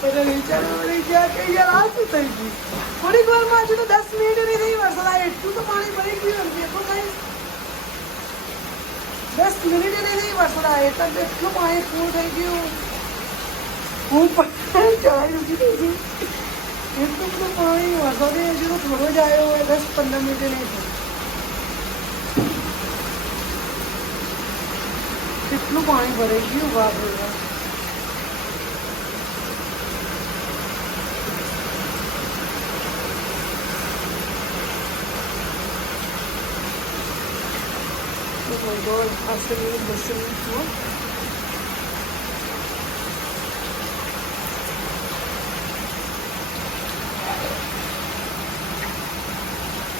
બધા વિચારો વળી ગયા કે યાર આ શું થઈ ગયું થોડીક વારમાં હજુ તો દસ મિનિટ નહીં થઈ વરસાદ આવે એટલું તો પાણી ભરી ગયું એમ દેખો કાંઈ દસ મિનિટ નહીં થઈ વરસાદ આવે એટલે જ એટલું પાણી ફૂલ થઈ ગયું હું પણ ચડાઈ ઊભી થઈ ગઈ એટલું બધું પાણી વરસાદે હજુ તો થોડો જ આવ્યો હોય દસ પંદર મિનિટ નહીં થઈ કેટલું પાણી ભરાઈ ગયું બાપ Oh my god, I feel really busting too.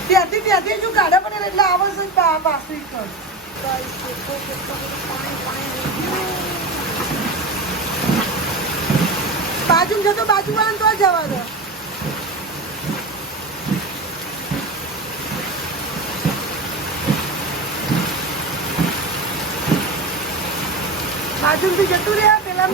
ત્યાંથી ત્યાંથી જો કાઢે પણ એટલે આવે છે પાસી કર બાજુ જતો બાજુ વાળા તો જવા દો બાજુથી જતું રહ્યા પેલા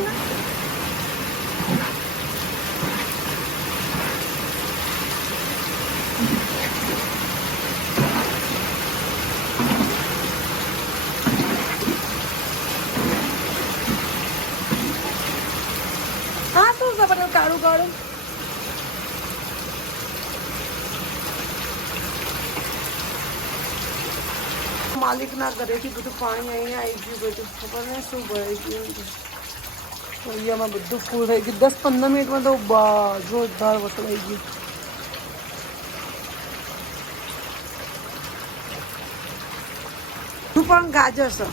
હા શું છે કાળું કાળું? કાળું માલિકના ઘરેથી બધું પાણી અહીંયા આવી ગયું બધું ખબર નહીં શું ભરાઈ ગયું છે. એરિયામાં બધું ફૂલ થઈ ગયું દસ પંદર મિનિટમાં તો બા જોરદાર વસડાઈ ગયું તું પણ ગાજર છે